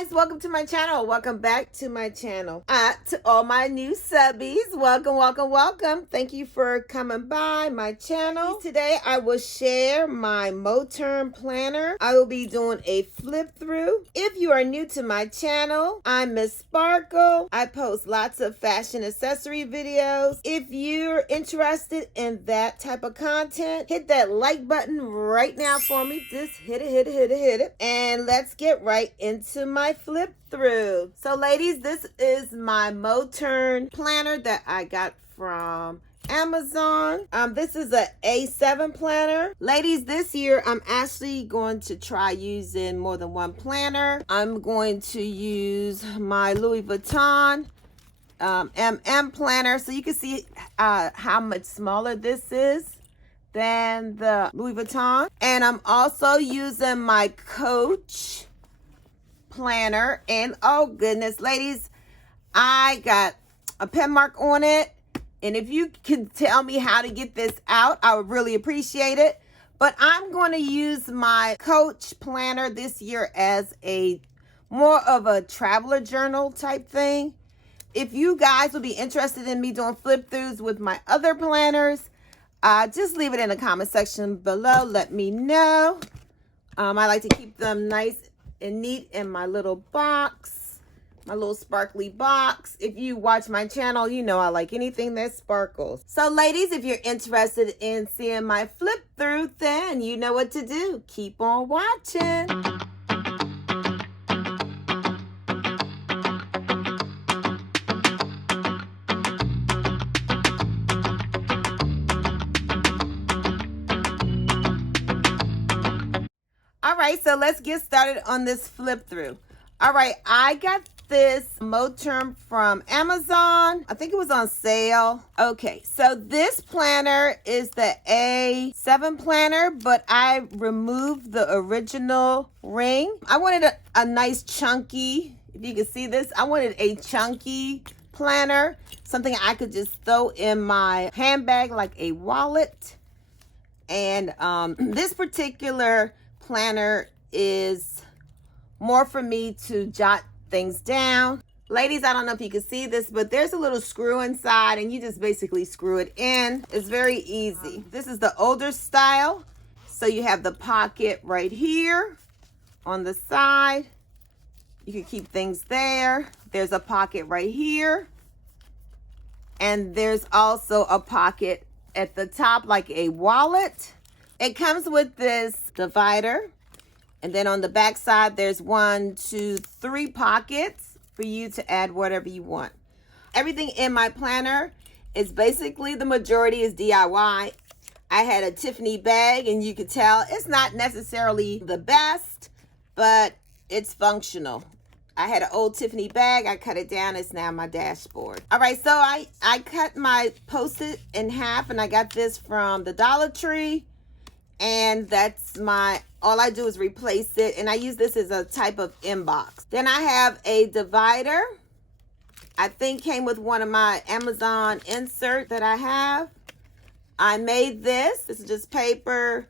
guys, welcome to my channel. Welcome back to my channel. To all my new subbies, welcome. Thank you for coming by my channel. Today I will share my Moterm planner. I will be doing a flip through. If you are new to my channel, I'm Miss Sparkle. I post lots of fashion accessory videos. If you're interested in that type of content, hit that like button right now for me. Just hit it. And let's get right into my flip through. So ladies, this is my Moterm planner that I got from Amazon. This is a A7 planner. Ladies, this year I'm actually going to try using more than one planner. I'm going to use my Louis Vuitton MM planner, so you can see how much smaller this is than the Louis Vuitton. And I'm also using my Coach planner, and oh goodness, ladies, I got a pen mark on it, and if you can tell me how to get this out, I would really appreciate it. But I'm going to use my Coach planner this year as a more of a traveler journal type thing. If you guys would be interested in me doing flip throughs with my other planners, just leave it in the comment section below. Let me know. I like to keep them nice and neat in my little box, my little sparkly box. If you watch my channel, you know I like anything that sparkles. So ladies, if you're interested in seeing my flip through, then you know what to do. Keep on watching. All right, so let's get started on this flip through. All right, I got this Moterm from Amazon. I think it was on sale. Okay, so this planner is the A7 planner, but I removed the original ring. I wanted a nice chunky, if you can see this, I wanted a chunky planner, something I could just throw in my handbag like a wallet. And this particular planner is more for me to jot things down. Ladies, I don't know if you can see this, but there's a little screw inside, and you just basically screw it in. It's very easy. This is the older style. So you have the pocket right here on the side. You can keep things there. There's a pocket right here. And there's also a pocket at the top like a wallet. It comes with this divider, and then on the back side there's 1, 2, 3 pockets for you to add whatever you want. Everything in my planner is basically, the majority is DIY. I had a Tiffany bag, and you could tell it's not necessarily the best, but it's functional. I had an old Tiffany bag. I cut it down. It's now my dashboard. All right, so I cut my Post-it in half, and I got this from the Dollar Tree. And that's all I do is replace it. And I use this as a type of inbox. Then I have a divider. I think came with one of my Amazon insert that I have. I made this. This is just paper.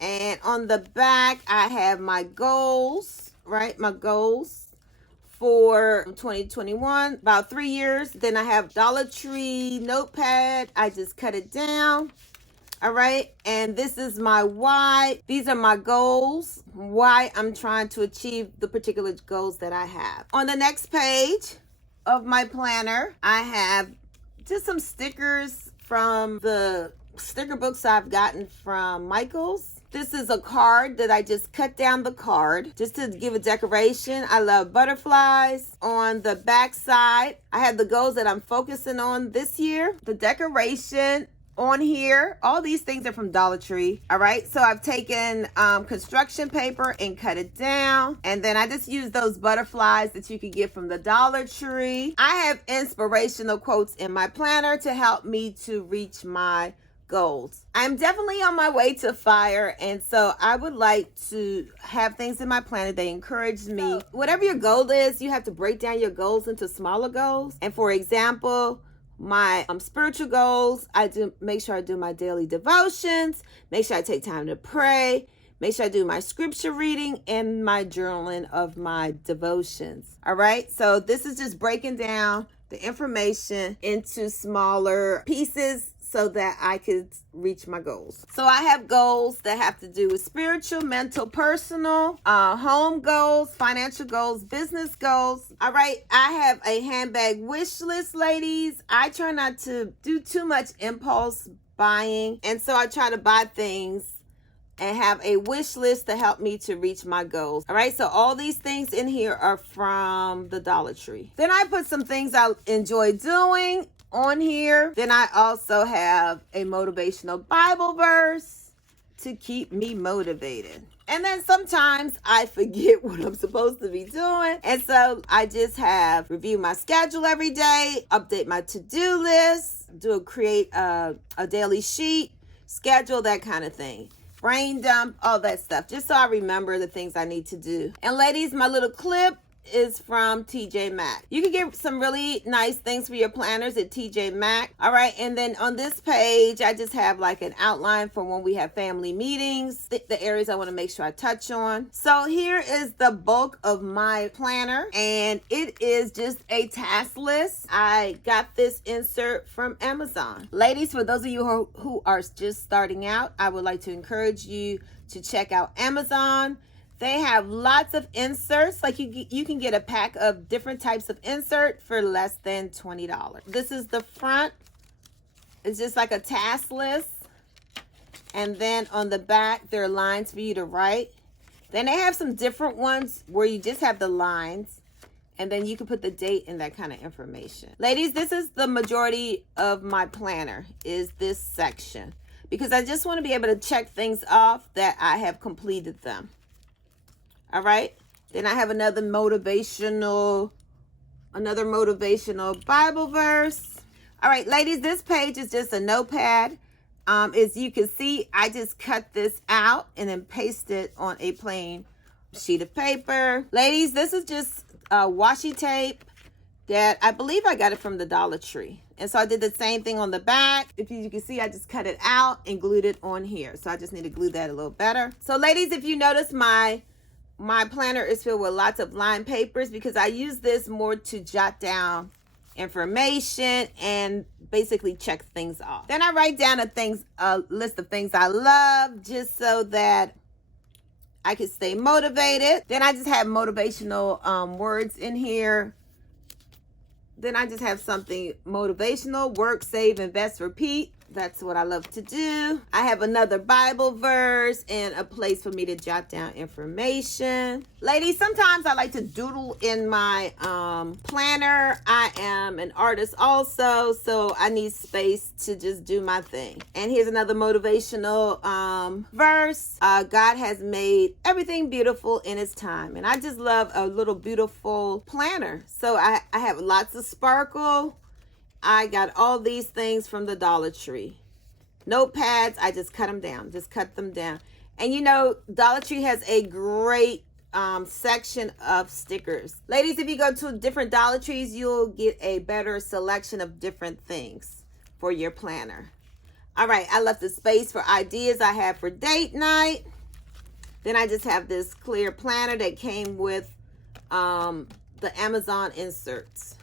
And on the back, I have my goals, right? My goals for 2021, about 3 years. Then I have Dollar Tree notepad. I just cut it down. All right, and this is my why. These are my goals, why I'm trying to achieve the particular goals that I have. On the next page of my planner, I have just some stickers from the sticker books I've gotten from Michael's. This is a card that I just cut down the card just to give a decoration. I love butterflies. On the back side, I have the goals that I'm focusing on this year. The decoration on here, all these things are from Dollar Tree. All right, so I've taken construction paper and cut it down, and then I just use those butterflies that you could get from the Dollar Tree. I have inspirational quotes in my planner to help me to reach my goals. I'm definitely on my way to FIRE, and so I would like to have things in my planner that encourage me. Whatever your goal is, you have to break down your goals into smaller goals. And for example, my spiritual goals, I do make sure I do my daily devotions, make sure I take time to pray, Make sure I do my scripture reading and my journaling of my devotions. All right. So this is just breaking down the information into smaller pieces so that I could reach my goals. So I have goals that have to do with spiritual, mental, personal, home goals, financial goals, business goals. All right. I have a handbag wish list, ladies. I try not to do too much impulse buying. And so I try to buy things and have a wish list to help me to reach my goals. All right, so all these things in here are from the Dollar Tree. Then I put some things I enjoy doing on here. Then I also have a motivational Bible verse to keep me motivated. And then sometimes I forget what I'm supposed to be doing. And so I just have review my schedule every day, update my to-do list, create a daily sheet, schedule, that kind of thing. Brain dump, all that stuff, just so I remember the things I need to do. And ladies, my little clip is from TJ Maxx. You can get some really nice things for your planners at TJ Maxx. All right, and then on this page, I just have like an outline for when we have family meetings, the areas I want to make sure I touch on. So here is the bulk of my planner, and it is just a task list. I got this insert from Amazon. Ladies, for those of you who are just starting out, I would like to encourage you to check out Amazon. They have lots of inserts. Like you can get a pack of different types of insert for less than $20. This is the front. It's just like a task list. And then on the back, there are lines for you to write. Then they have some different ones where you just have the lines. And then you can put the date and that kind of information. Ladies, this is the majority of my planner, is this section. Because I just want to be able to check things off that I have completed them. All right. Then I have another motivational Bible verse. All right, ladies, this page is just a notepad. As you can see, I just cut this out and then paste it on a plain sheet of paper. Ladies, this is just washi tape that I believe I got it from the Dollar Tree. And so I did the same thing on the back. If you can see, I just cut it out and glued it on here. So I just need to glue that a little better. So ladies, if you notice, my planner is filled with lots of lined papers because I use this more to jot down information and basically check things off. Then I write down a list of things I love just so that I can stay motivated. Then I just have motivational words in here. Then I just have something motivational: work, save, invest, repeat. That's what I love to do. I have another Bible verse and a place for me to jot down information. Ladies, sometimes I like to doodle in my planner. I am an artist also, so I need space to just do my thing. And here's another motivational verse. God has made everything beautiful in its time. And I just love a little beautiful planner. So I have lots of sparkle. I got all these things from the Dollar Tree. Notepads, I just cut them down. And you know, Dollar Tree has a great section of stickers. Ladies, if you go to different Dollar Trees, you'll get a better selection of different things for your planner. All right, I left the space for ideas I have for date night. Then I just have this clear planner that came with the Amazon inserts.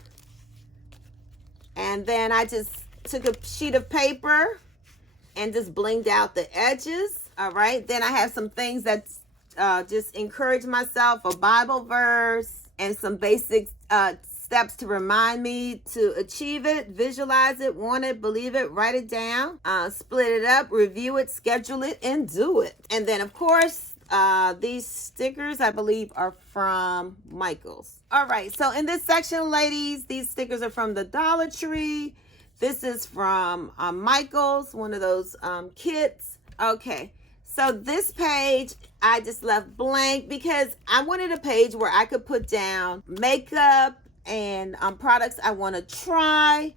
And then I just took a sheet of paper and just blinged out the edges. All right. Then I have some things that just encourage myself, a Bible verse and some basic steps to remind me to achieve it, visualize it, want it, believe it, write it down, split it up, review it, schedule it, and do it. And then, of course, these stickers, I believe, are from Michael's. All right, so in this section, ladies, these stickers are from the Dollar Tree. This is from Michael's, one of those kits. Okay, so this page, I just left blank because I wanted a page where I could put down makeup and products I want to try.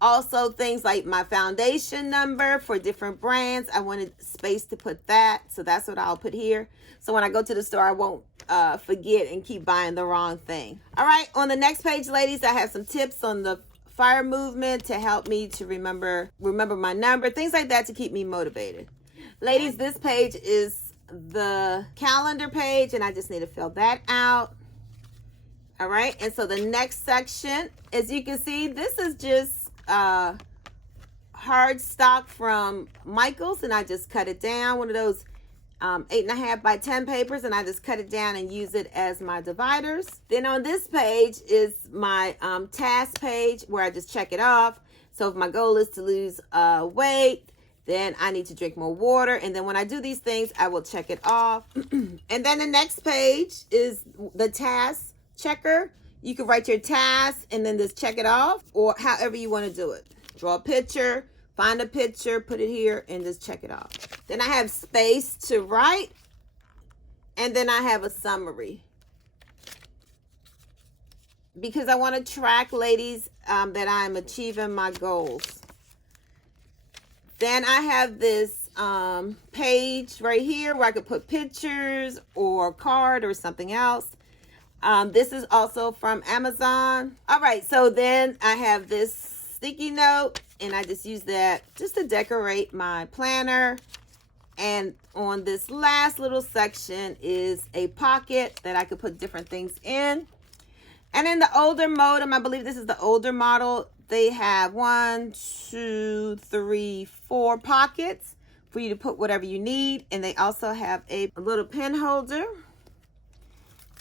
Also, things like my foundation number for different brands. I wanted space to put that. So that's what I'll put here. So when I go to the store, I won't forget and keep buying the wrong thing. All right. On the next page, ladies, I have some tips on the fire movement to help me to remember my number. Things like that to keep me motivated. Ladies, this page is the calendar page, and I just need to fill that out. All right, and so the next section, as you can see, this is just hard stock from Michaels, and I just cut it down, one of those 8.5 by 10 papers, and I just cut it down and use it as my dividers. Then on this page is my task page where I just check it off. So if my goal is to lose weight, then I need to drink more water. And then when I do these things, I will check it off. And then the next page is the task checker. You can write your task and then just check it off, or however you want to do it. Draw a picture, find a picture, put it here, and just check it off. Then I have space to write, and then I have a summary. Because I want to track, ladies, that I'm achieving my goals. Then I have this page right here where I could put pictures or a card or something else. This is also from Amazon. All right, so then I have this sticky note, and I just use that just to decorate my planner. And on this last little section is a pocket that I could put different things in. And in the older modem, I believe this is the older model, they have 1, 2, 3, 4 pockets for you to put whatever you need. And they also have a little pen holder.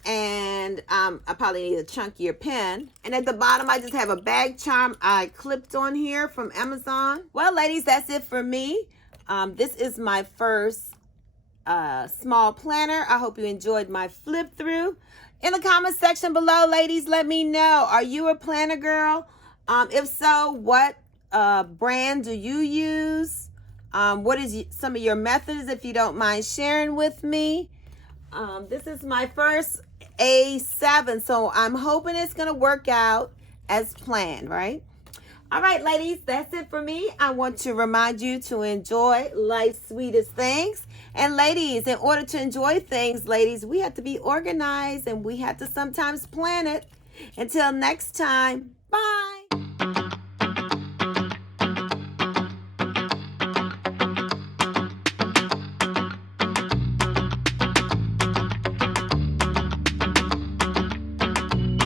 And I probably need a chunkier pen. And at the bottom, I just have a bag charm I clipped on here from Amazon. Well, ladies, that's it for me. This is my first small planner. I hope you enjoyed my flip through. In the comment section below, ladies, let me know. Are you a planner girl? If so, what brand do you use? What is some of your methods, if you don't mind sharing with me? This is my first A7, so I'm hoping it's going to work out as planned, right? All right, ladies, that's it for me. I want to remind you to enjoy life's sweetest things. And ladies, in order to enjoy things, ladies, we have to be organized and we have to sometimes plan it. Until next time, bye.